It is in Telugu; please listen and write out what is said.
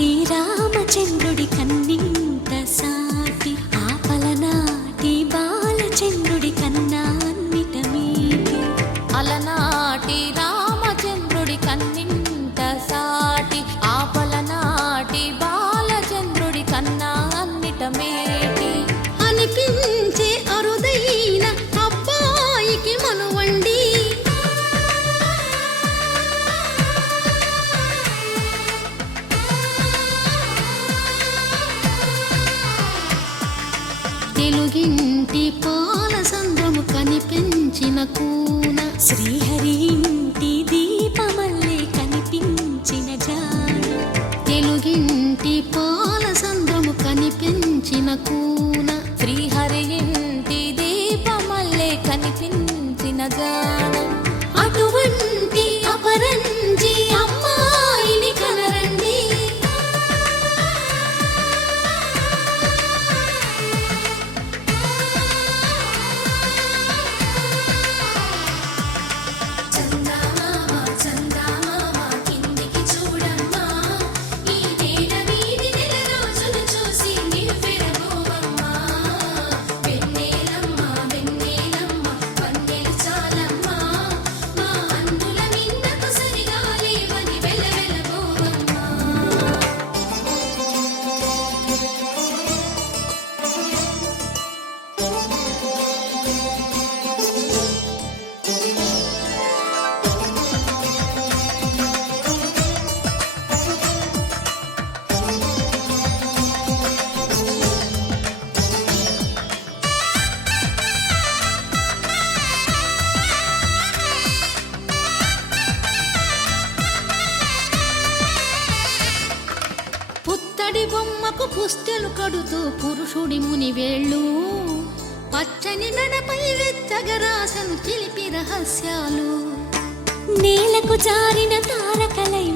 అలనాటి రామచంద్రుడి కన్నింత సాటి ఆపలనాటి బాలచంద్రుడి కన్నా అన్నిట మీటి అలనాటి రామచంద్రుడి కన్నింత సాటి ఆపలనాటి బాలచంద్రుడి కన్నా అన్నిట మేటి అనిపించే అరుదైన అబ్బాయికి మనువండి తెలుగింటి పాలసంద్రము కనిపించిన కూన శ్రీహరి ఇంటి దీపమల్లే కనిపించిన జాడ తెలుగింటి పాలసంద్రము కనిపించిన కూన శ్రీహరి ఇంటి దీపమల్లే కనిపించిన జాడ అటువంటి అపరంజి అమ్మాయిని కనరండి పుత్తడి బొమ్మకు పుస్తెలు కడుతూ పురుషుడి ముని వేళ్ళు పచ్చని మెడపై వెచ్చగరాసను చిలిపి రహస్యాలు నేలకు జారిన తారకలై